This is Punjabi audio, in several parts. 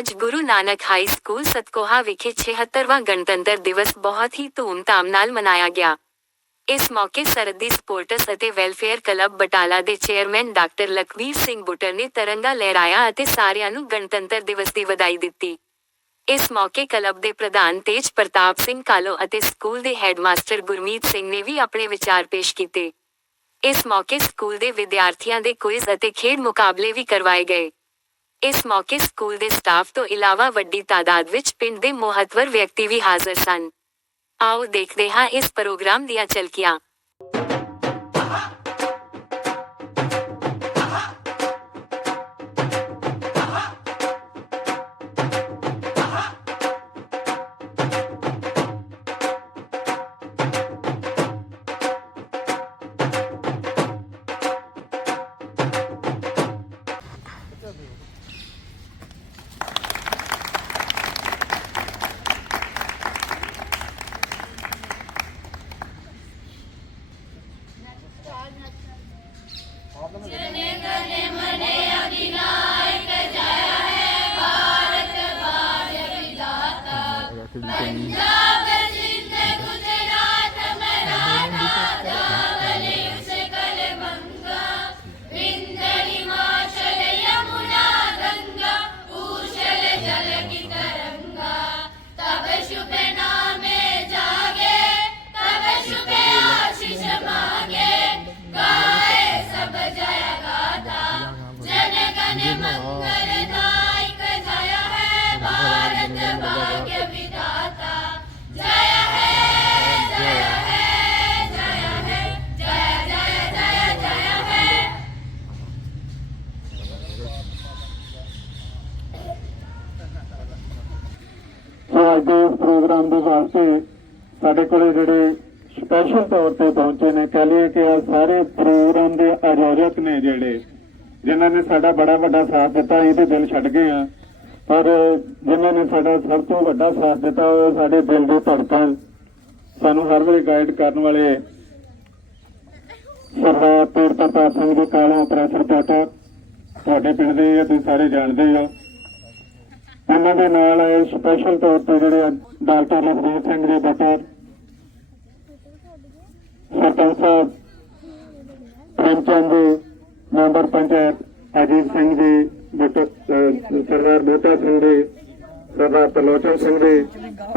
ਅੱਜ ਗੁਰੂ ਨਾਨਕ ਹਾਈ ਸਕੂਲ ਸਤਕੋਹਾ ਵਿਖੇ 76ਵਾਂ ਗਣਤੰਤਰ ਦਿਵਸ ਬਹੁਤ ਹੀ ਧੂਮਧਾਮ ਨਾਲ ਮਨਾਇਆ ਗਿਆ ਇਸ ਮੌਕੇ ਸਰਦੀ ਸਪੋਰਟਸ ਅਤੇ ਵੈਲਫੇਅਰ ਕਲੱਬ ਬਟਾਲਾ ਦੇ ਚੇਅਰਮੈਨ ਡਾਕਟਰ ਲਖਵੀਰ ਸਿੰਘ ਬੁੱਟਰ ਨੇ ਤਿਰੰਗਾ ਲਹਿਰਾਇਆ ਅਤੇ ਸਾਰਿਆਂ ਨੂੰ ਗਣਤੰਤਰ ਦਿਵਸ ਦੀ ਵਧਾਈ ਦਿੱਤੀ ਇਸ ਮੌਕੇ ਕਲੱਬ ਦੇ ਪ੍ਰਧਾਨ ਤੇਜ ਪ੍ਰਤਾਪ ਸਿੰਘ ਕਾਲੋ ਅਤੇ ਸਕੂਲ ਦੇ ਹੈਡਮਾਸਟਰ ਗੁਰਮੀਤ ਸਿੰਘ ਨੇ ਵੀ ਆਪਣੇ ਵਿਚਾਰ ਪੇਸ਼ ਕੀਤੇ ਇਸ ਮੌਕੇ ਸਕੂਲ ਦੇ ਵਿਦਿਆਰਥੀਆਂ ਦੇ ਕੁਇਜ਼ ਅਤੇ ਖੇਡ ਮੁਕਾਬਲੇ ਵੀ ਕਰਵਾਏ ਗਏ ਇਸ ਮੌਕੇ ਸਕੂਲ ਦੇ ਸਟਾਫ ਤੋਂ ਇਲਾਵਾ ਵੱਡੀ ਤਾਦਾਦ ਵਿੱਚ ਪਿੰਡ ਦੇ ਮਹੱਤਵਰ ਵਿਅਕਤੀ ਵੀ ਹਾਜ਼ਰ ਸਨ। ਆਓ ਦੇਖਦੇ ਹਾਂ ਇਸ ਪ੍ਰੋਗਰਾਮ ਦੀਆਂ ਚਲਕੀਆਂ திருத்தணி ਪ੍ਰੋਗਰਾਮ ਦੇ ਸਾਡੇ ਕੋਲੇ ਜਿਹੜੇ ਸਪੈਸ਼ਲ ਤੌਰ ਤੇ ਪਹੁੰਚੇ ਨੇ, ਕਹ ਲਈਏ ਕਿ ਆ ਸਾਰੇ ਪ੍ਰੋਗਰਾਮ ਦੇ ਆਯੋਜਕ ਨੇ ਜਿਹੜੇ, ਜਿਨ੍ਹਾਂ ਨੇ ਸਾਡਾ ਬੜਾ ਵੱਡਾ ਸਾਥ ਦਿੱਤਾ ਇਹ ਤੇ ਦਿਲ ਛੱਡ ਗਏ ਆ ਪਰ ਜਿਨ੍ਹਾਂ ਨੇ ਸਾਡਾ ਸਭ ਤੋਂ ਵੱਡਾ ਸਾਥ ਦਿੱਤਾ, ਉਹ ਸਾਡੇ ਦਿਲ ਦੇ ਧੜਕਣ। ਸਾਨੂੰ ਹਰ ਵੇਲੇ ਗਾਈਡ ਕਰਨ ਵਾਲੇ ਸਰਦਾਰ ਪੀਰ ਪ੍ਰਤਾਪ ਸਿੰਘ ਜੀ, ਕਾਲਾ ਪ੍ਰੈਸਰ ਪਾਟਾ ਤੁਹਾਡੇ ਪਿੰਡ ਦੇ ਆ, ਤੁਸੀਂ ਸਾਰੇ ਜਾਣਦੇ ਹੋ। ਇਹਨਾਂ ਦੇ ਨਾਲ ਸਪੈਸ਼ਲ ਤੌਰ ਤੇ ਜਿਹੜੇ ਆ ਡਾਕਟਰ ਲਖਵੀਰ ਸਿੰਘ ਜੀ ਬਟਰ ਸਰਪੰਚ ਸਾਹਿਬ, ਪ੍ਰੇਮਚੰਦ ਮੈਂਬਰ ਪੰਚਾਇਤ, ਅਜੀਤ ਸਿੰਘ ਜੀ ਬਟਰ ਸਰਦਾਰ ਬੋਤਾ ਸਿੰਘ ਜੀ, ਸਰਦਾਰ ਤਲੋਚਨ ਸਿੰਘ ਜੀ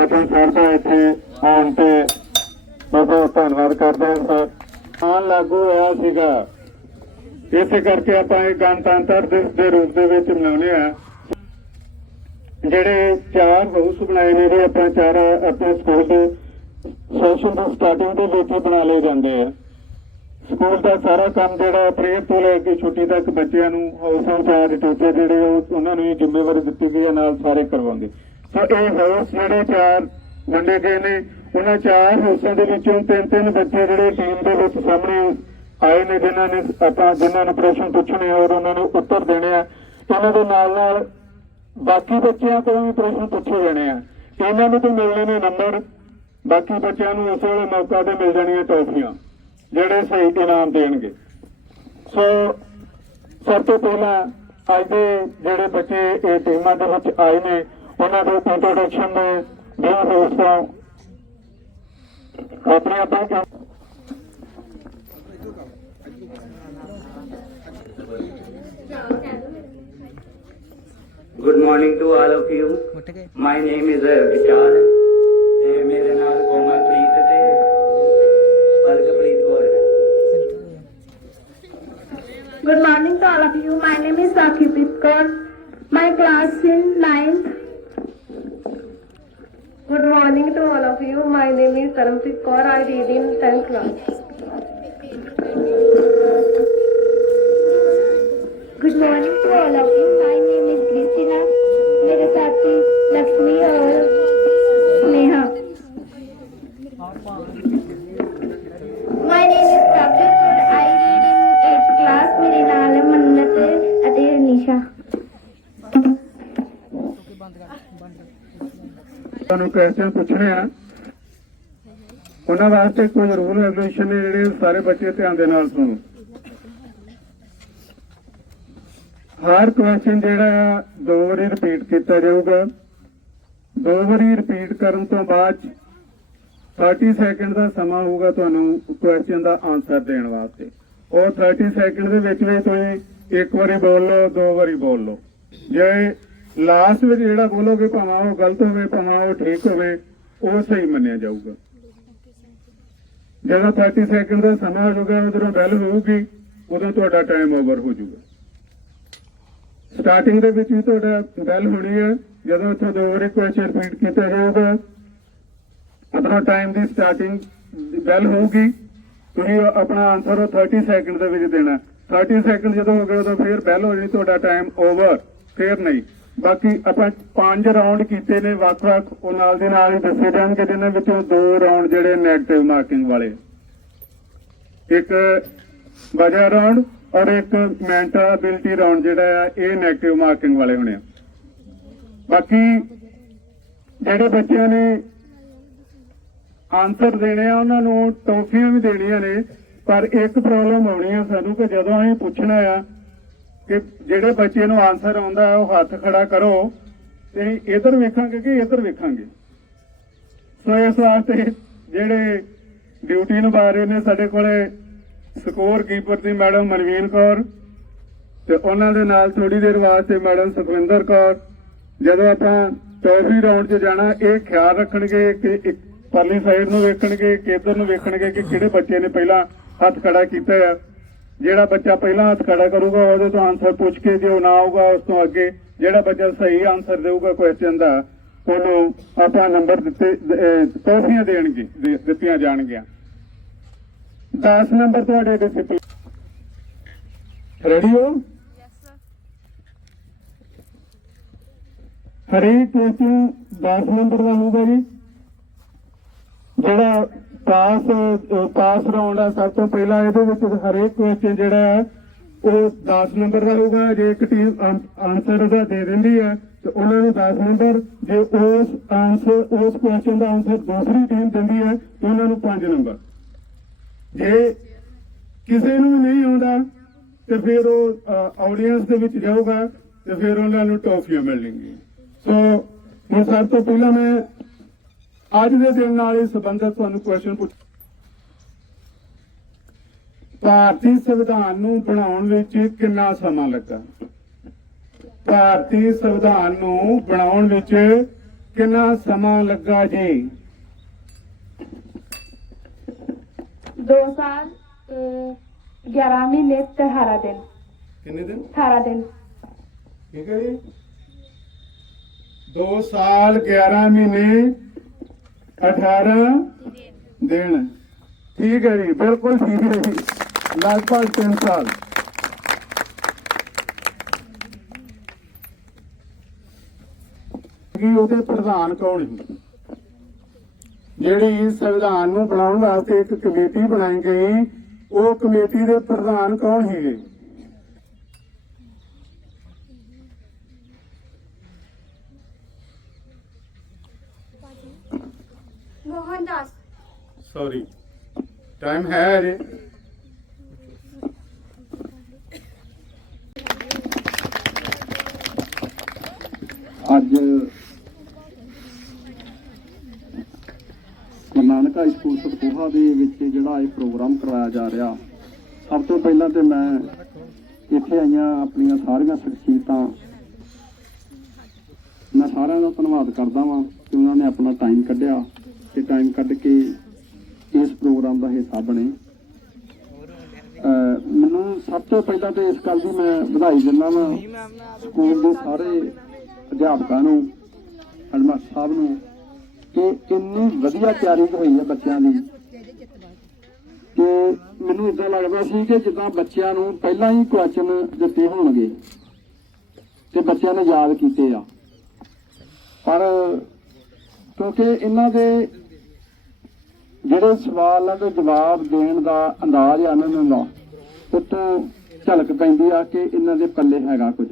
ਅਤੇ ਸਰਦਾ ਇੱਥੇ ਆਉਣ ਤੇ ਬਹੁਤ ਬਹੁਤ ਧੰਨਵਾਦ ਕਰਦੇ ਹਾਂ ਸਰ। ਆਨ ਲਾਗੂ ਹੋਇਆ ਸੀਗਾ। ਇਸੇ ਕਰਕੇ ਆਪਾਂ ਇਹ ਗਣਤੰਤਰ ਦਿਵਸ ਦੇ ਰੂਪ ਦੇ ਵਿੱਚ ਮਨਾਉਂਦੇ ਆ ਜਿਹੜੇ ਚਾਰ ਹਾਊਸ ਬਣਾਏ ਨੇ ਜਿਹੜੇ ਆਪਾਂ ਚਾਰ, ਆਪਣੇ ਸਕੂਲ ਦੇ ਸੈਸ਼ਨ ਦੀ ਸਟਾਰਟਿੰਗ ਦੇ ਵਿੱਚ ਬਣਾ ਲਏ ਜਾਂਦੇ ਆ। ਸਕੂਲ ਦਾ ਸਾਰਾ ਕੰਮ ਜਿਹੜਾ ਪ੍ਰੇਅਰ ਤੋਂ ਲੈ ਕੇ ਛੁੱਟੀ ਤੱਕ ਬੱਚਿਆਂ ਨੂੰ ਹਾਊਸ ਇੰਚਾਰਜ ਟੀਚਰ ਜਿਹੜੇ ਉਹਨਾਂ ਨੂੰ ਇਹ ਜ਼ਿੰਮੇਵਾਰੀ ਦਿੱਤੀ ਗਈ ਹੈ ਨਾਲ ਸਾਰੇ ਕਰਵਾਉਂਦੇ। ਸੋ ਇਹ ਹਾਊਸ ਜਿਹੜੇ ਚਾਰ ਵੰਡੇ ਗਏ ਨੇ, ਉਹਨਾਂ ਚਾਰ ਹਾਊਸਾਂ ਦੇ ਵਿੱਚੋਂ ਤਿੰਨ ਤਿੰਨ ਬੱਚੇ ਜਿਹੜੇ ਟੀਮ ਦੇ ਵਿੱਚ ਸਾਹਮਣੇ ਆਏ ਨੇ, ਜਿਨ੍ਹਾਂ ਨੇ ਆਪਾਂ ਜਿਨ੍ਹਾਂ ਨੂੰ ਪ੍ਰਸ਼ਨ ਪੁੱਛਣੇ ਔਰ ਉਹਨਾਂ ਨੂੰ ਉੱਤਰ ਦੇਣੇ ਆ। ਇਹਨਾਂ ਦੇ ਨਾਲ ਨਾਲ ਬਾਕੀ ਬੱਚਿਆਂ ਤੋਂ ਵੀ ਪ੍ਰਸ਼ਨ ਪੁੱਛੇ ਜਾਣੇ ਆ ਇਹਨਾਂ ਨੂੰ ਤਾਂ ਮਿਲਣੇ ਨੇ ਨੰਬਰ। ਬਾਕੀ ਬੱਚਿਆਂ ਨੂੰ ਉਸੇ ਵੇਲੇ ਮੌਕਾ ਤੇ ਮਿਲ ਜਾਣੀਆਂ ਟੌਫੀਆਂ, ਜਿਹੜੇ ਸਹੀ ਇਨਾਮ ਦੇਣਗੇ। ਸੋ, ਸਭ ਤੋਂ ਪਹਿਲਾਂ ਅੱਜ ਦੇ ਜਿਹੜੇ ਬੱਚੇ ਇਹ ਟੀਮਾਂ ਦੇ ਵਿੱਚ ਆਏ ਨੇ, ਉਹਨਾਂ ਦੇ ਇੰਟਰੋਡਕਸ਼ਨ ਦੇ ਦੋ ਦੋਸਤਾਂ ਆਪਣੇ ਆਪਣੇ Good morning to all of you. My name is uh, Vishal. ਤੇ ਮੇਰੇ ਨਾਲ ਕੋਮਲਪ੍ਰੀਤ ਤੇ ਬਲਕਪ੍ਰੀਤ ਕੌਰ ਹੈ Good morning to all of you. My name is Sakhi Kaur. My class in 9th. Good morning to all of you. My name is Karampreet Kaur. I read in 10th class. Good morning to all of you. My name is Prabhat Kaur. I read in 8th class. ਮੇਰੇ ਨਾਲ ਮੰਨਤ ਅਤੇ ਨਿਸ਼ਾ ਤੁਹਾਨੂੰ ਕੁਐਸਚਨ ਪੁੱਛਣੇ ਆ। ਉਹਨਾਂ ਵਾਸਤੇ ਕੁਝ ਰੂਲ ਰੈਗੂਲੇਸ਼ਨ ਨੇ ਜਿਹੜੇ ਸਾਰੇ ਬੱਚੇ ਧਿਆਨ ਦੇ ਨਾਲ ਸੁਣੋ। ਹਰ ਕੁਐਸਚਨ ਜਿਹੜਾ ਦੋ ਵਾਰੀ ਰਿਪੀਟ ਕੀਤਾ ਜਾਊਗਾ। ਦੋ ਵਾਰੀ ਰਿਪੀਟ ਕਰਨ ਤੋਂ ਬਾਅਦ 30 ਸੈਕਿੰਡ ਦਾ ਸਮਾਂ ਹੋਊਗਾ ਤੁਹਾਨੂੰ ਕੁਐਸਚਨ ਦਾ ਆਨਸਰ ਦੇਣ ਵਾਸਤੇ। ਉਹ 30 ਸੈਕਿੰਡ ਦੇ ਵਿੱਚ ਵੀ ਤੁਸੀਂ ਇੱਕ ਵਾਰੀ ਬੋਲ ਲਓ, ਦੋ ਵਾਰੀ ਬੋਲ ਲਓ। ਜੇ ਲਾਸਟ ਵਿੱਚ ਜਿਹੜਾ ਬੋਲੋਗੇ ਭਾਵੇਂ ਉਹ ਗਲਤ ਹੋਵੇ, ਭਾਵੇਂ ਉਹ ਠੀਕ ਹੋਵੇ, ਉਹ ਸਹੀ ਮੰਨਿਆ ਜਾਊਗਾ। ਜਦੋਂ 30 ਸੈਕਿੰਡ ਦਾ ਸਮਾਂ ਹੋ ਜਾਊਗਾ, ਉਧਰੋਂ ਬੈਲ ਹੋਊਗੀ, ਉਦੋਂ ਤੁਹਾਡਾ ਟਾਈਮ ਓਵਰ ਹੋ ਜਾਊਗਾ। ਸਟਾਰਟਿੰਗ ਦੇ ਵਿੱਚ ਵੀ ਤੁਹਾਡਾ ਬੈਲ ਹੋਣੀ ਹੈ। ਜਦੋਂ ਇੱਥੋਂ ਦੋ ਵਾਰੀ ਕੁਐਸਚਨ ਰਿਪੀਟ ਕੀਤਾ ਜਾਊਗਾ ਆਪਣਾ ਟਾਈਮ ਦੀ ਸਟਾਰਟਿੰਗ ਬੈਲ ਹੋਊਗੀ, ਤੁਸੀਂ ਆਪਣਾ ਆਨਸਰ 30 ਸੈਕਿੰਡ ਦੇ ਵਿੱਚ ਦੇਣਾ। 30 ਸੈਕਿੰਡ ਜਦੋਂ ਹੋ ਗਏ, ਉਦੋਂ ਫਿਰ ਬੈਲ ਹੋ ਜਾਣੀ, ਤੁਹਾਡਾ ਟਾਈਮ ਓਵਰ ਫਿਰ ਨਹੀਂ। ਬਾਕੀ ਆਪਾਂ ਪੰਜ ਰਾਉਂਡ ਕੀਤੇ ਨੇ, ਵੱਖ-ਵੱਖ, ਉਹ ਨਾਲ ਦੇ ਨਾਲ ਹੀ ਦੱਸੇ ਜਾਣਗੇ ਜਿਨ੍ਹਾਂ ਵਿੱਚੋਂ ਦੋ ਰਾਉਂਡ ਜਿਹੜੇ ਨੈਗੇਟਿਵ ਮਾਰਕਿੰਗ ਵਾਲੇ। ਇੱਕ ਵਜਾ ਰਾਉਂਡ ਔਰ ਇੱਕ ਮੈਂਟਲ ਅਬਿਲਿਟੀ ਰਾਉਂਡ ਜਿਹੜਾ ਆ, ਇਹ 네ਗੇਟਿਵ ਮਾਰਕਿੰਗ ਵਾਲੇ ਹੋਣੇ ਆ। ਬਾਕੀ ਜਿਹੜੇ ਬੱਚਿਆਂ ਨੇ ਆਨਸਰ ਦੇਣੇ ਆ, ਉਹਨਾਂ ਨੂੰ ਟੌਫੀਆਂ ਵੀ ਦੇਣੀਆਂ ਨੇ, ਪਰ ਇੱਕ ਪ੍ਰੋਬਲਮ ਆਉਣੀ ਆ ਸਾਨੂੰ ਕਿ ਜਦੋਂ ਅਸੀਂ ਪੁੱਛਣਾ ਆ ਕਿ ਜਿਹੜੇ ਬੱਚੇ ਨੂੰ ਆਨਸਰ ਆਉਂਦਾ ਉਹ ਹੱਥ ਖੜਾ ਕਰੋ ਤੇ ਅਸੀਂ ਇਧਰ ਵੇਖਾਂਗੇ ਕਿ ਇਧਰ ਵੇਖਾਂਗੇ। ਸੋ ਇਸ ਵਾਸਤੇ ਜਿਹੜੇ ਡਿਊਟੀ ਨਿਭਾ ਰਹੇ ਨੇ ਸਾਡੇ ਕੋਲੇ ਸਕੋਰ ਕੀਪਰ ਦੀ ਮੈਡਮ ਮਨਵੀਰ ਕੌਰ ਤੇ ਉਹਨਾਂ ਦੇ ਨਾਲ ਥੋੜੀ ਦੇਰ ਵਾਸਤੇ ਮੈਡਮ ਸੁਖਵਿੰਦਰ ਕੌਰ। ਜਦੋਂ ਆਪਾਂ ਟੌਫੀ ਰਾਉਂਡ 'ਚ ਜਾਣਾ, ਇਹ ਖਿਆਲ ਰੱਖਣਗੇ ਕਿ ਇੱਕ ਪਰਲੀ ਸਾਈਡ ਨੂੰ ਵੇਖਣਗੇ ਕਿ ਇੱਧਰ ਨੂੰ ਵੇਖਣਗੇ ਕਿ ਕਿਹੜੇ ਬੱਚੇ ਨੇ ਪਹਿਲਾਂ ਹੱਥ ਖੜਾ ਕੀਤਾ ਆ ਜਿਹੜਾ ਬੱਚਾ ਪਹਿਲਾਂ ਹੱਥ ਖੜਾ ਕਰੂਗਾ ਉਹਦੇ ਤੋਂ ਆਨਸਰ ਪੁੱਛ ਕੇ ਜੇ ਉਹ ਨਾ ਆਊਗਾ ਉਸ ਤੋਂ ਅੱਗੇ ਜਿਹੜਾ ਬੱਚਾ ਸਹੀ ਆਨਸਰ ਦੇਊਗਾ ਕੁਐਸਚਨ ਦਾ ਉਹਨੂੰ ਆਪਾਂ ਨੰਬਰ ਦਿੱਤੇ ਟੌਫੀਆਂ ਦੇਣਗੇ ਦਿੱਤੀਆਂ ਜਾਣਗੀਆਂ। 10 ਨੰਬਰ ਤੁਹਾਡੇ ਡਿਸਪਲਿਨ ਰੈਡੀ ਹੋ? ਹਰੇਕ ਕੁਐਸਚਨ 10 ਨੰਬਰ ਦਾ ਹੋਊਗਾ ਜੀ ਜਿਹੜਾ ਪਾਸ ਪਾਸ ਰਾਉਂਡ ਆ, ਸਭ ਤੋਂ ਪਹਿਲਾਂ ਇਹਦੇ ਵਿੱਚ ਹਰੇਕ ਕੁਐਸਚਨ ਜਿਹੜਾ ਹੈ ਉਹ 10 ਨੰਬਰ ਦਾ ਹੋਊਗਾ, ਜੇ ਇੱਕ ਟੀਮ ਆਨਸਰ ਉਹਦਾ ਦੇ ਦਿੰਦੀ ਹੈ ਤੇ ਉਹਨਾਂ ਨੂੰ 10 ਨੰਬਰ ਜੇ ਉਸ ਆਨਸਰ ਉਸ ਕੁਐਸਚਨ ਦਾ ਆਨਸਰ ਦੂਸਰੀ ਟੀਮ ਦਿੰਦੀ ਹੈ ਤੇ ਉਹਨਾਂ ਨੂੰ 5 ਨੰਬਰ ਜੇ ਕਿਸੇ ਨੂੰ ਨਹੀਂ ਆਉਂਦਾ, ਤੇ ਫਿਰ ਉਹ ਆਡੀਅנס ਦੇ ਵਿੱਚ ਜਾਊਗਾ, ਤੇ ਫਿਰ ਉਹਨਾਂ ਨੂੰ ਟੌਫੀਆਂ ਮਿਲਣਗੀਆਂ। ਸੋ ਹੁਣ ਸਭ ਤੋਂ ਪਹਿਲਾਂ ਮੈਂ ਅੱਜ ਦੇ ਦਿਨ ਨਾਲ ਇਹ ਸੰਬੰਧਤ ਤੁਹਾਨੂੰ ਕੁਐਸਚਨ ਪੁੱਛ ਭਾਰਤੀ ਸੰਵਿਧਾਨ ਨੂੰ ਬਣਾਉਣ ਵਿੱਚ ਕਿੰਨਾ ਸਮਾਂ ਲੱਗਾ? ਭਾਰਤੀ ਸੰਵਿਧਾਨ ਨੂੰ ਬਣਾਉਣ ਵਿੱਚ ਕਿੰਨਾ ਸਮਾਂ ਲੱਗਾ ਜੀ? 2 ਸਾਲ 11 ਮਹੀਨੇ 18 ਦਿਨ। ਕਿੰਨੇ ਦਿਨ? 18 ਦਿਨ। ਠੀਕ ਹੈ ਜੀ। 2 ਸਾਲ 11 ਮਹੀਨੇ 18 ਦਿਨ ਠੀਕ ਹੈ ਜੀ, ਬਿਲਕੁਲ ਠੀਕ ਹੈ ਜੀ। ਲਗਭਗ 3 ਸਾਲ। ਕਿ ਉਹਦੇ ਪ੍ਰਧਾਨ ਕੌਣ ਸੀ? ਜਿਹੜੀ ਸੰਵਿਧਾਨ ਨੂੰ ਬਣਾਉਣ ਵਾਸਤੇ ਇੱਕ ਕਮੇਟੀ ਬਣਾਈ ਗਈ, ਉਹ ਕਮੇਟੀ ਦੇ ਪ੍ਰਧਾਨ ਕੌਣ ਸੀਗੇ? मोहनदास ਸੌਰੀ ਟਾਈਮ ਹੈ ਅਜੇ ਅੱਜ ਗੁਰੂ ਨਾਨਕ ਹਾਈ ਸਕੂਲ ਸਤਪੂਹਾ ਦੇ ਵਿੱਚ ਜਿਹੜਾ ਇਹ ਪ੍ਰੋਗਰਾਮ ਕਰਵਾਇਆ ਜਾ ਰਿਹਾ ਸਭ ਤੋਂ ਪਹਿਲਾਂ ਤੇ ਮੈਂ ਇੱਥੇ ਆਈਆਂ ਆਪਣੀਆਂ ਸਾਰੀਆਂ ਸ਼ਖਸੀਅਤਾਂ ਮੈਂ ਸਾਰਿਆਂ ਦਾ ਧੰਨਵਾਦ ਕਰਦਾ ਵਾਂ ਕਿ ਉਹਨਾਂ ਨੇ ਆਪਣਾ ਟਾਈਮ ਕੱਢਿਆ ਤੇ ਟਾਈਮ ਕੱਢ ਕੇ ਇਸ ਪ੍ਰੋਗਰਾਮ ਦਾ ਹਿੱਸਾ ਬਣੇ। ਮੈਨੂੰ ਸਭ ਤੋਂ ਪਹਿਲਾਂ ਤੇ ਇਸ ਗੱਲ ਦੀ ਮੈਂ ਵਧਾਈ ਦਿੰਦਾ ਵਾਂ ਸਕੂਲ ਦੇ ਸਾਰੇ ਅਧਿਆਪਕਾਂ ਨੂੰ ਹੈਡਮਾਸਟਰ ਸਾਹਿਬ ਨੂੰ, ਕਿ ਇੰਨੀ ਵਧੀਆ ਤਿਆਰੀ ਹੋਈ ਹੈ ਬੱਚਿਆਂ ਦੀ ਕਿ ਮੈਨੂੰ ਇਦਾਂ ਲੱਗਦਾ ਸੀ ਕਿ ਜਿੱਦਾਂ ਬੱਚਿਆਂ ਨੂੰ ਪਹਿਲਾਂ ਹੀ ਕੁਐਸਚਨ ਦਿੱਤੇ ਹੋਣਗੇ ਤੇ ਬੱਚਿਆਂ ਨੇ ਯਾਦ ਕੀਤੇ ਆ। ਪਰ ਕਿਉਂਕਿ ਇਹਨਾਂ ਦੇ ਜਿਹੜੇ ਸਵਾਲਾਂ ਦੇ ਜਵਾਬ ਦੇਣ ਦਾ ਅੰਦਾਜ਼ ਆ ਇਹਨਾਂ ਦਾ ਉਤੋਂ ਝਲਕ ਪੈਂਦੀ ਆ ਕਿ ਇਹਨਾਂ ਦੇ ਪੱਲੇ ਹੈਗਾ ਕੁਝ।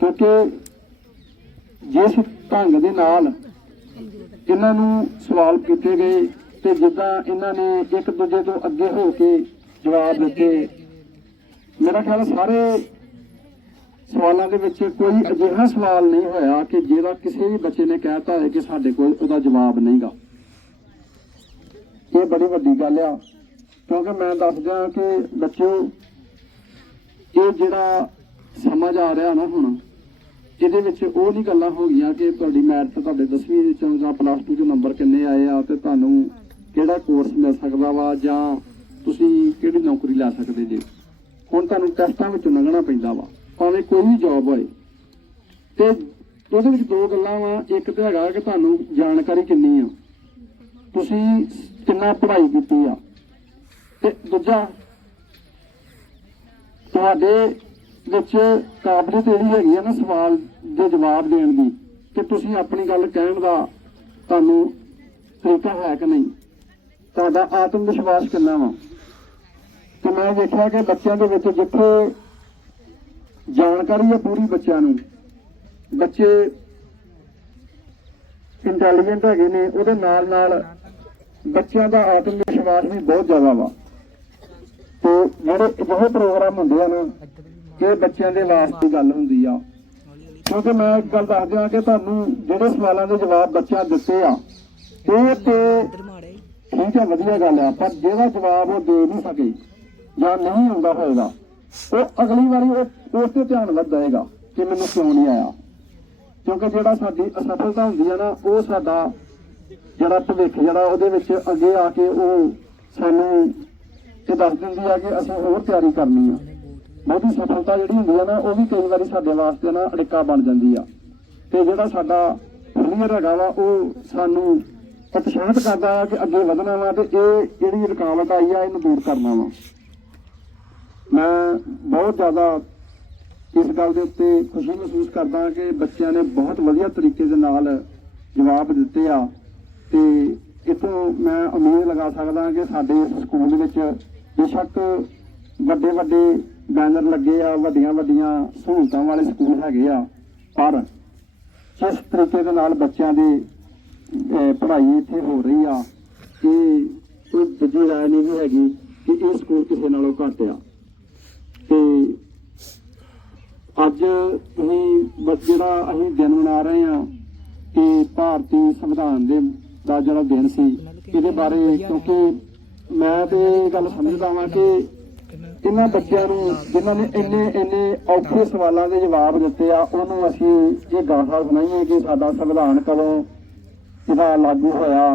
ਕਿਉਂਕਿ ਜਿਸ ਢੰਗ ਦੇ ਨਾਲ ਇਹਨਾਂ ਨੂੰ ਸਵਾਲ ਕੀਤੇ ਗਏ ਤੇ ਜਿੱਦਾਂ ਇਹਨਾਂ ਨੇ ਇੱਕ ਦੂਜੇ ਤੋਂ ਅੱਗੇ ਹੋ ਕੇ ਜਵਾਬ ਦਿੱਤੇ, ਮੇਰਾ ਖਿਆਲ ਸਾਰੇ ਸਵਾਲਾਂ ਦੇ ਵਿੱਚ ਕੋਈ ਅਜਿਹਾ ਸਵਾਲ ਨਹੀਂ ਹੋਇਆ ਕਿ ਜਿਹੜਾ ਕਿਸੇ ਵੀ ਬੱਚੇ ਨੇ ਕਹਿਤਾ ਹੈ ਕਿ ਸਾਡੇ ਕੋਲ ਉਹਦਾ ਜਵਾਬ ਨਹੀਂਗਾ। ਇਹ ਬੜੀ ਵੱਡੀ ਗੱਲ ਆ। ਕਿਉਂਕਿ ਮੈਂ ਦੱਸ ਕਿ ਬੱਚਿਓ, ਇਹ ਜਿਹੜਾ ਸਮਝ ਆ ਰਿਹਾ ਨਾ ਹੁਣ, ਇਹਦੇ ਵਿੱਚ ਉਹ ਨਹੀਂ ਗੱਲਾਂ ਹੋ ਗਈਆਂ ਕਿ ਤੁਹਾਡੀ ਮੈਰਿਟ ਤੁਹਾਡੇ 10ਵੀਂ ਵਿੱਚੋਂ ਜਾਂ ਪਲੱਸ 2 ਚ ਨੰਬਰ ਕਿੰਨੇ ਆਏ ਆ ਤੇ ਤੁਹਾਨੂੰ ਕਿਹੜਾ ਕੋਰਸ ਮਿਲ ਸਕਦਾ ਵਾ, ਜਾਂ ਤੁਸੀਂ ਕਿਹੜੀ ਨੌਕਰੀ ਲੈ ਸਕਦੇ ਜੇ। ਹੁਣ ਤੁਹਾਨੂੰ ਟੈਸਟਾਂ ਵਿੱਚੋਂ ਲੰਘਣਾ ਪੈਂਦਾ ਵਾ, ਭਾਵੇਂ ਕੋਈ ਵੀ ਜੌਬ ਹੋਏ। ਤੇ ਉਹਦੇ ਵਿੱਚ ਦੋ ਗੱਲਾਂ ਵਾ, ਇੱਕ ਤੇ ਹੈਗਾ ਕਿ ਤੁਹਾਨੂੰ ਜਾਣਕਾਰੀ ਕਿੰਨੀ ਆ। ਤੁਸੀਂ ਕਿੰਨਾ ਪੜ੍ਹਾਈ ਕੀਤੀ ਆ? ਤੇ ਦੂਜਾ, ਤੁਹਾਡੇ ਵਿੱਚ ਕਾਬਲੀਅਤ ਜਿਹੜੀ ਹੈਗੀ ਆ ਨਾ ਸਵਾਲ ਦੇ ਜਵਾਬ ਦੇਣ ਦੀ, ਕਿ ਤੁਸੀਂ ਆਪਣੀ ਗੱਲ ਕਹਿਣ ਦਾ ਤੁਹਾਨੂੰ ਤਰੀਕਾ ਹੈ ਕਿ ਨਹੀਂ? ਤੁਹਾਡਾ ਆਤਮ ਵਿਸ਼ਵਾਸ ਕਿੰਨਾ ਵਾ? ਤੇ ਮੈਂ ਦੇਖਿਆ ਕਿ ਬੱਚਿਆਂ ਦੇ ਵਿੱਚ ਜਿੱਥੇ ਜਾਣਕਾਰੀ ਹੈ ਪੂਰੀ ਬੱਚਿਆਂ ਨੂੰ, ਬੱਚੇ ਇੰਟੈਲੀਜੈਂਟ ਹੈਗੇ ਨੇ, ਉਹਦੇ ਨਾਲ ਨਾਲ ਬੱਚਿਆਂ ਦਾ ਆਤਮ ਵਿਸ਼ਵਾਸ ਵੀ ਬਹੁਤ ਜ਼ਿਆਦਾ ਵਾ। ਤੇ ਜਿਹੜੇ ਅਜਿਹੇ ਪ੍ਰੋਗਰਾਮ ਹੁੰਦੇ ਆ ਨਾ, ਇਹ ਬੱਚਿਆਂ ਦੇ ਵਾਸਤੇ ਗੱਲ ਹੁੰਦੀ ਆ। ਕਿਉਂਕਿ ਮੈਂ ਇੱਕ ਗੱਲ ਦੱਸ ਦਿਆਂ ਕਿ ਤੁਹਾਨੂੰ ਜਿਹੜੇ ਸਵਾਲਾਂ ਦੇ ਜਵਾਬ ਬੱਚਿਆਂ ਦਿੱਤੇ ਆ, ਇਹ ਤੇ ਠੀਕ ਹੈ ਵਧੀਆ ਗੱਲ ਆ, ਪਰ ਜਿਹੜਾ ਜਵਾਬ ਉਹ ਦੇ ਨਹੀਂ ਸਕੇ ਜਾਂ ਨਹੀਂ ਆਉਂਦਾ ਹੋਏਗਾ, ਉਹ ਅਗਲੀ ਵਾਰੀ ਉਹ ਉਸ ਤੇ ਧਿਆਨ ਵੱਧ ਜਾਏਗਾ ਕਿ ਮੈਨੂੰ ਕਿਉਂ ਨਹੀਂ ਆਇਆ। ਕਿਉਂਕਿ ਜਿਹੜਾ ਸਾਡੀ ਅਸਫਲਤਾ ਹੁੰਦੀ ਆ ਨਾ, ਉਹ ਸਾਡਾ ਜਿਹੜਾ ਭਵਿੱਖ ਜਿਹੜਾ ਉਹਦੇ ਵਿੱਚ ਅੱਗੇ ਆ ਕੇ ਉਹ ਸਾਨੂੰ ਇਹ ਦੱਸ ਦਿੰਦੀ ਆ ਕਿ ਅਸੀਂ ਹੋਰ ਤਿਆਰੀ ਕਰਨੀ ਆ। ਬਹੁਤੀ ਸਫਲਤਾ ਜਿਹੜੀ ਹੁੰਦੀ ਆ ਨਾ, ਉਹ ਵੀ ਕਈ ਵਾਰੀ ਸਾਡੇ ਵਾਸਤੇ ਨਾ ਅੜਿੱਕਾ ਬਣ ਜਾਂਦੀ ਆ। ਤੇ ਜਿਹੜਾ ਸਾਡਾ ਹੁਨਰ ਹੈਗਾ ਵਾ, ਉਹ ਸਾਨੂੰ ਉਤਸ਼ਾਹਿਤ ਕਰਦਾ ਆ ਕਿ ਅੱਗੇ ਵਧਣਾ ਵਾ ਤੇ ਇਹ ਜਿਹੜੀ ਰੁਕਾਵਟ ਆਈ ਆ, ਇਹਨੂੰ ਦੂਰ ਕਰਨਾ ਵਾ। ਮੈਂ ਬਹੁਤ ਜ਼ਿਆਦਾ ਇਸ ਗੱਲ ਦੇ ਉੱਤੇ ਖੁਸ਼ੀ ਮਹਿਸੂਸ ਕਰਦਾ ਕਿ ਬੱਚਿਆਂ ਨੇ ਬਹੁਤ ਵਧੀਆ ਤਰੀਕੇ ਦੇ ਨਾਲ ਜਵਾਬ ਦਿੱਤੇ ਆ। ਤੇ ਇਥੋਂ ਮੈਂ ਉਮੀਦ ਲਗਾ ਸਕਦਾ ਕਿ ਸਾਡੇ ਇਸ ਸਕੂਲ ਵਿੱਚ ਬੇਸ਼ੱਕ ਵੱਡੇ ਵੱਡੇ ਬੈਨਰ ਲੱਗੇ ਆ, ਵੱਡੀਆਂ ਵੱਡੀਆਂ ਸਹੂਲਤਾਂ ਵਾਲੇ ਸਕੂਲ ਹੈਗੇ ਆ। ਪਰ ਜਿਸ ਤਰੀਕੇ ਦੇ ਨਾਲ ਬੱਚਿਆਂ ਦੀ ਪੜ੍ਹਾਈ ਇੱਥੇ ਹੋ ਰਹੀ ਆ ਇਹ ਕੋਈ ਦੂਜੀ ਰਾਏ ਨਹੀਂ ਹੈਗੀ ਕਿ ਇਹ ਸਕੂਲ ਕਿਸੇ ਨਾਲੋਂ ਘੱਟ ਆ। ਤੇ ਅੱਜ ਅਸੀਂ ਬਸ ਜਿਹੜਾ ਅਸੀਂ ਦਿਨ ਮਨਾ ਰਹੇ ਹਾਂ ਕਿ ਭਾਰਤੀ ਸੰਵਿਧਾਨ ਦੇ ਦਾ ਜਿਹੜਾ ਦਿਨ ਸੀ ਇਹਦੇ ਬਾਰੇ ਕਿਉਂਕਿ ਮੈਂ ਤੇ ਇਹ ਗੱਲ ਸਮਝਦਾ ਹਾਂ ਕਿ ਇਹਨਾਂ ਬੱਚਿਆਂ ਨੂੰ ਜਿਨ੍ਹਾਂ ਨੇ ਇੰਨੇ ਇੰਨੇ ਔਖੇ ਸਵਾਲਾਂ ਦੇ ਜਵਾਬ ਦਿੱਤੇ ਆ ਉਹਨੂੰ ਅਸੀਂ ਇਹ ਗਾਥਾ ਸੁਣਾਈਏ ਕਿ ਸਾਡਾ ਸੰਵਿਧਾਨ ਕਦੋਂ ਇਹਦਾ ਲਾਗੂ ਹੋਇਆ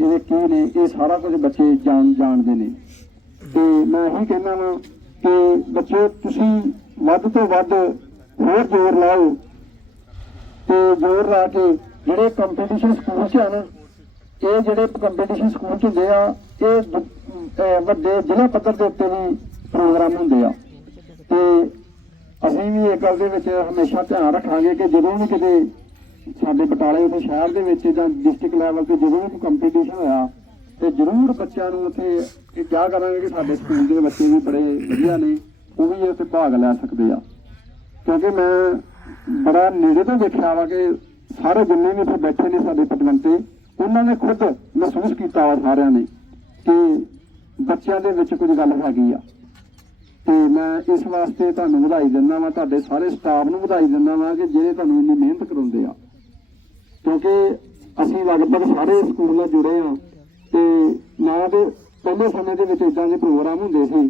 ਇਹਦੇ ਕੀ ਨੇ ਇਹ ਸਾਰਾ ਕੁਝ ਬੱਚੇ ਜਾਣ ਜਾਣਦੇ ਨੇ। ਤੇ ਮੈਂ ਇਹੀ ਕਹਿੰਦਾ ਵਾਂ ਕਿ ਬੱਚੇ ਤੁਸੀਂ ਵੱਧ ਤੋਂ ਵੱਧ ਹੋਰ ਜ਼ੋਰ ਲਾਓ ਤੇ ਜ਼ੋਰ ਲਾ ਕੇ ਜਿਹੜੇ ਕੰਪੀਟੀਸ਼ਨ ਸਕੂਲ ਚ ਆ ਨਾ ਇਹ ਜਿਹੜੇ ਕੰਪੀਟੀਸ਼ਨ ਸਕੂਲ ਚ ਹੁੰਦੇ ਆ, ਇਹ ਵੱਡੇ ਜ਼ਿਲ੍ਹਾ ਪੱਧਰ ਦੇ ਉੱਤੇ ਵੀ ਪ੍ਰੋਗਰਾਮ ਹੁੰਦੇ ਆ। ਤੇ ਅਸੀਂ ਵੀ ਇਹ ਗੱਲ ਦੇ ਵਿੱਚ ਹਮੇਸ਼ਾ ਧਿਆਨ ਰੱਖਾਂਗੇ ਕਿ ਜਦੋਂ ਵੀ ਕਿਤੇ ਸਾਡੇ ਬਟਾਲੇ ਉੱਤੇ ਸ਼ਹਿਰ ਦੇ ਵਿੱਚ ਜਾਂ ਡਿਸਟ੍ਰਿਕਟ ਲੈਵਲ ਤੇ ਜਦੋਂ ਵੀ ਕੰਪੀਟੀਸ਼ਨ ਹੋਇਆ, ਤੇ ਜ਼ਰੂਰ ਬੱਚਿਆਂ ਨੂੰ ਉੱਥੇ ਇਹ ਕਿਹਾ ਕਰਾਂਗੇ ਕਿ ਸਾਡੇ ਸਕੂਲ ਦੇ ਬੱਚੇ ਵੀ ਬੜੇ ਵਧੀਆ ਨੇ, ਉਹ ਵੀ ਉੱਥੇ ਭਾਗ ਲੈ ਸਕਦੇ ਆ। ਕਿਉਂਕਿ ਮੈਂ ਬੜਾ ਨੇੜੇ ਤੋਂ ਦੇਖਿਆ ਵਾ ਕਿ ਸਾਰੇ ਜਿੰਨੇ ਵੀ ਇੱਥੇ ਬੈਠੇ ਨੇ ਸਾਡੇ ਪਟਵੰਤੇ ਉਹਨਾਂ ਨੇ ਖੁਦ ਮਹਿਸੂਸ ਕੀਤਾ ਵਾ ਸਾਰਿਆਂ ਨੇ ਕਿ ਬੱਚਿਆਂ ਦੇ ਵਿੱਚ ਕੁਝ ਗੱਲ ਹੈਗੀ ਆ। ਤੇ ਮੈਂ ਇਸ ਵਾਸਤੇ ਤੁਹਾਨੂੰ ਵਧਾਈ ਦਿੰਦਾ ਵਾਂ, ਤੁਹਾਡੇ ਸਾਰੇ ਸਟਾਫ ਨੂੰ ਵਧਾਈ ਦਿੰਦਾ ਵਾਂ ਕਿ ਜਿਹੜੇ ਤੁਹਾਨੂੰ ਇੰਨੀ ਮਿਹਨਤ ਕਰਾਉਂਦੇ ਆ। ਕਿਉਂਕਿ ਅਸੀਂ ਲਗਭਗ ਸਾਰੇ ਸਕੂਲ ਨਾਲ ਜੁੜੇ ਆ ਤੇ ਨਾ ਤੇ ਪਹਿਲੇ ਸਮੇਂ ਦੇ ਵਿੱਚ ਇਦਾਂ ਦੇ ਪ੍ਰੋਗਰਾਮ ਹੁੰਦੇ ਸੀ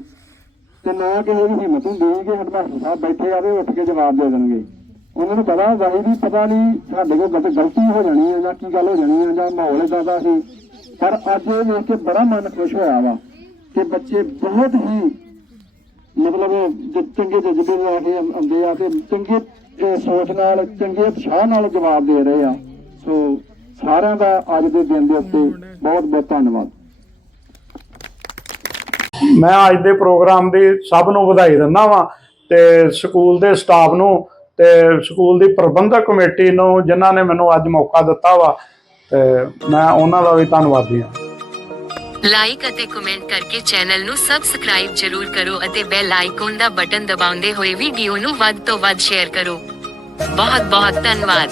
ਤੇ ਨਾ ਕਿਸੇ ਦੀ ਹਿੰਮਤ ਹੁੰਦੀ ਸੀ ਕਿ ਹੈਡਮਾਸਟਰ ਸਾਹਿਬ ਬੈਠੇ ਆਵੇ ਉੱਠ ਕੇ ਜਵਾਬ ਦੇ ਦੇਣਗੇ। ਉਹਨਾਂ ਨੂੰ ਪਤਾ ਵਾਹੀ ਵੀ ਪਤਾ ਨਹੀਂ ਸਾਡੇ ਕੋਲ ਗਲਤ ਗਲਤੀ ਹੋ ਜਾਣੀ ਹੈ ਜਾਂ ਕੀ ਗੱਲ ਹੋ ਜਾਣੀ ਹੈ ਜਾਂ ਮਾਹੌਲ ਏਦਾਂ ਦਾ ਸੀ। ਪਰ ਅੱਜ ਇਹ ਵੇਖ ਕੇ ਬੜਾ ਮਨ ਖੁਸ਼ ਹੋਇਆ ਵਾ ਕਿ ਬੱਚੇ ਬਹੁਤ ਹੀ ਮਤਲਬ ਚੰਗੇ ਜਜ਼ਬੇ ਲੈ ਕੇ ਆਉਂਦੇ ਆ ਤੇ ਚੰਗੇ ਸੋਚ ਨਾਲ, ਚੰਗੇ ਉਤਸ਼ਾਹ ਨਾਲ ਜਵਾਬ ਦੇ ਰਹੇ ਆ। ਸੋ ਸਾਰਿਆਂ ਦਾ ਅੱਜ ਦੇ ਦਿਨ ਦੇ ਉੱਤੇ ਬਹੁਤ ਬਹੁਤ ਧੰਨਵਾਦ। ਮੈਂ ਅੱਜ ਦੇ ਪ੍ਰੋਗਰਾਮ ਦੀ ਸਭ ਨੂੰ ਵਧਾਈ ਦਿੰਦਾ ਵਾਂ ਤੇ ਸਕੂਲ ਦੇ ਸਟਾਫ ਨੂੰ ਤੇ ਸਕੂਲ ਦੀ ਪ੍ਰਬੰਧਕ ਕਮੇਟੀ ਨੂੰ ਜਿਨ੍ਹਾਂ ਨੇ ਮੈਨੂੰ ਅੱਜ ਮੌਕਾ ਦਿੱਤਾ ਵਾ, ਤੇ ਮੈਂ ਉਹਨਾਂ ਦਾ ਵੀ ਧੰਨਵਾਦੀ ਹਾਂ। ਲਾਈਕ ਅਤੇ ਕਮੈਂਟ ਕਰਕੇ ਚੈਨਲ ਨੂੰ ਸਬਸਕ੍ਰਾਈਬ ਜਰੂਰ ਕਰੋ ਅਤੇ ਬੈਲ ਆਈਕਨ ਦਾ ਬਟਨ ਦਬਾਉਂਦੇ ਹੋਏ ਵੀਡੀਓ ਨੂੰ ਵੱਧ ਤੋਂ ਵੱਧ ਸ਼ੇਅਰ ਕਰੋ। ਬਹੁਤ ਬਹੁਤ ਧੰਨਵਾਦ।